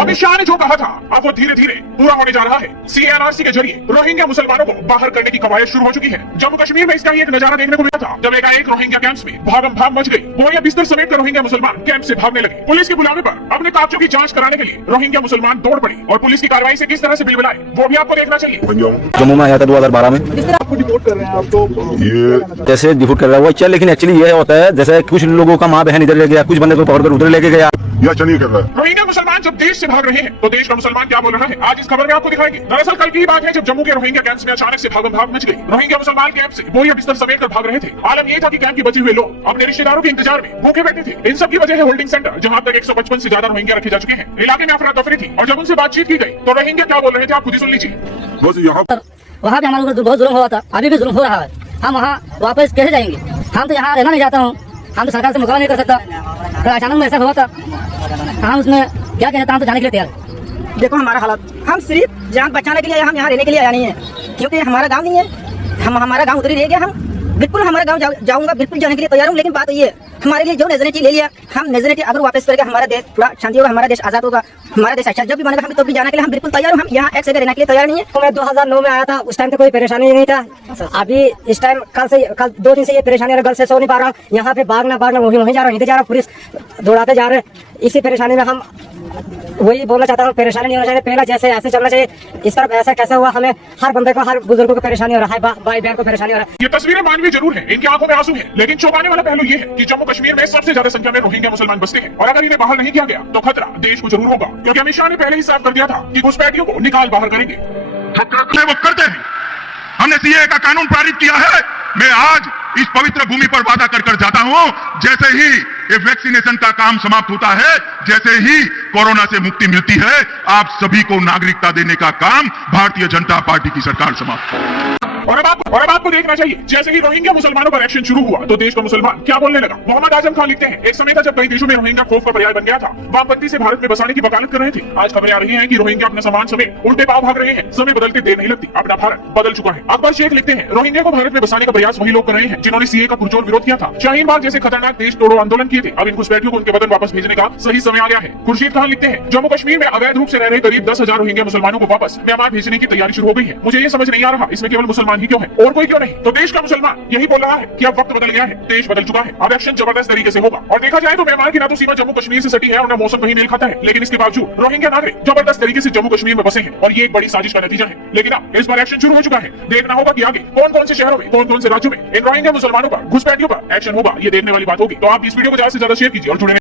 अमित शाह ने जो कहा था अब वो धीरे धीरे पूरा होने जा रहा है। CNRC के जरिए रोहिंग्या मुसलमानों को बाहर करने की कवायद शुरू हो चुकी है। जम्मू कश्मीर में इसका ही एक नजारा देखने को मिला था जब एकाएक रोहिंग्या कैंप्स में भागम भाग मच गई। बोरिया बिस्तर समेट कर रोहिंग्या मुसलमान कैंप से भागने लगे। पुलिस के बुलावे पर अपने कागजों की जांच कराने के लिए रोहिंग्या मुसलमान दौड़ पड़ी और पुलिस की कार्रवाई से किस तरह से बिलबिलाए वो भी आपको देखना चाहिए। जम्मू में आया था 2012 में। आपको डिपोर्ट कर रहे हैं, आप तो ये जैसे डिपोर्ट कर रहा है वो चल, लेकिन एक्चुअली ये होता है जैसे कुछ लोगों का माँ बहन इधर ले गया, कुछ बंदे को पकड़कर उधर लेके गया। यह चलिए कर रहा है। रोहिंग्या मुसलमान जब देश से भाग रहे हैं तो देश का मुसलमान क्या बोल रहा है आज इस खबर में आपको दिखाएंगे। दरअसल कल की ही बात है जब जम्मू के रोहिंग्या कैंप्स में अचानक से भागम भाग मच गई। रोहिंग्या मुसलमान कैंप से बोरिया बिस्तर समेट कर भाग रहे थे। आलम ये था कि कैंप के बचे हुए लोग अपने रिश्तेदारों के इंतजार में भूखे बैठे थे। इन सब की वजह है होल्डिंग सेंटर जहाँ तक 155 से ज्यादा रोहिंग्या रखे जा चुके हैं। इलाके में अफरा तफरी थी और जब उनसे बातचीत की गई तो रोहिंग्या क्या बोल रहे थे आप खुद ही सुन लीजिए। बस यहाँ वहाँ भी हमारे ऊपर बहुत जुल्म हुआ था, अभी भी जुल्म हो रहा है। हम वहाँ वापस कैसे जाएंगे? हम तो यहाँ रहना नहीं चाहता हूँ, हम तो सरकार से मुकाबला नहीं कर सकता। तो अचानक में ऐसा हुआ था, हम उसमें क्या कहते हैं, हम तो जाने के लिए तैयार हैं। देखो हमारा हालत, हम सिर्फ जान बचाने के लिए, हम यहाँ रहने के लिए आया नहीं है, क्योंकि हमारा गांव नहीं है। हमारा गांव उधर ही रह गया। हम बिल्कुल हमारा गांव जाऊंगा, बिल्कुल जाने के लिए तैयार हूँ। लेकिन बात ये है हमारे लिए जो नेशनलिटी ले लिया, हम नेशनलिटी अगर वापस करके हमारा देश थोड़ा शांति होगा, हमारा देश आजाद होगा, हमारा देश अच्छा जब भी बनेगा, हम तो भी जाने के लिए हम बिल्कुल तैयार हूँ। हम यहाँ एक जगह रहने के लिए तैयार नहीं है। तो मैं 2009 में आया था, उस टाइम तो कोई परेशानी नहीं था। अभी इस टाइम कल 2 दिन से ये परेशानी है, घर से सो नहीं पा रहा हूँ। यहाँ पे भागना वहीं जा रहा हूँ, इधर जा रहा हूँ, पुलिस दौड़ाते जा रहे हैं। इसी परेशानी में हम वही बोलना चाहता हूँ, परेशानी नहीं होना चाहिए। पहला जैसे ऐसे चलना चाहिए, इस तरफ ऐसा कैसे हुआ? हमें हर बंदे को, हर बुजुर्ग को परेशानी हो रहा है, भाई बहन को परेशानी हो रहा है। ये तस्वीरें मानवीय जरूर है, इनकी आंखों में आंसू है, लेकिन चौंकाने वाला पहलू ये है कि जम्मू कश्मीर में सबसे ज्यादा संख्या में रोहिंग्या मुसलमान बसते हैं और अगर इन्हें बाहर नहीं किया गया तो खतरा देश को जरूर होगा, क्योंकि अमित शाह ने पहले ही साफ कर दिया था कि घुसपैठियों को निकाल बाहर करेंगे। जो करते हैं वो करते हैं। हमने सीए का कानून पारित किया है। मैं आज इस पवित्र भूमि पर वादा कर जाता हूं, जैसे ही ये वैक्सीनेशन का काम समाप्त होता है, जैसे ही कोरोना से मुक्ति मिलती है, आप सभी को नागरिकता देने का काम भारतीय जनता पार्टी की सरकार समाप्त। और अब आपको देखना चाहिए, जैसे ही रोहिंग्या मुसलमानों पर एक्शन शुरू हुआ तो देश का मुसलमान क्या बोलने लगा। मोहम्मद आजम खान लिखते हैं, एक समय था जब कई देशों में रोहिंग्या खौफ का पर्याय बन गया था। वामपंथी से भारत में बसाने की वकालत कर रहे थे। आज खबरें आ रही हैं कि रोहिंग्या अपने सामान समेत उल्टे पांव भाग रहे हैं। समय बदलते देर नहीं लगती, अपना भारत बदल चुका है। अकबर शेख लिखते हैं, रोहिंग्या को भारत में बसाने का प्रयास वही लोग कर रहे हैं जिन्होंने सीए का पुरजोर विरोध किया था, शाहीन बाग जैसे खतरनाक देश तोड़ो आंदोलन किए थे। अब इन घुसपैठियों को उनके वतन वापस भेजने का सही समय आ गया है। खुर्शीद खान लिखते हैं, जम्मू कश्मीर में अवैध रूप से रह रहे करीब 10,000 रोहिंग्या मुसलमानों को वापस म्यांमार भेजने की तैयारी शुरू हो गई है। मुझे ये समझ नहीं आ रहा इसमें केवल मुसलमान ही क्यों है और कोई क्यों नहीं। तो देश का मुसलमान यही बोल रहा है कि अब वक्त बदल गया है, देश बदल चुका है, अब एक्शन जबरदस्त तरीके से होगा। और देखा जाए तो म्यांमार की ना तो सीमा जम्मू कश्मीर से सटी है और ना मौसम कहीं मेल खाता है, लेकिन इसके बावजूद रोहिंग्या नागरिक जबरदस्त तरीके से जम्मू कश्मीर में बसे हैं और ये एक बड़ी साजिश का नतीजा है। लेकिन अब इस पर एक्शन शुरू हो चुका है। देखना होगा कि आगे कौन कौन से शहरों में, कौन कौन से राज्यों में इन रोहिंग्या मुसलमानों पर, घुसपैठियों पर एक्शन होगा। ये देखने वाली बात होगी। तो आप इस वीडियो को ज्यादा से ज्यादा शेयर कीजिए और जुड़े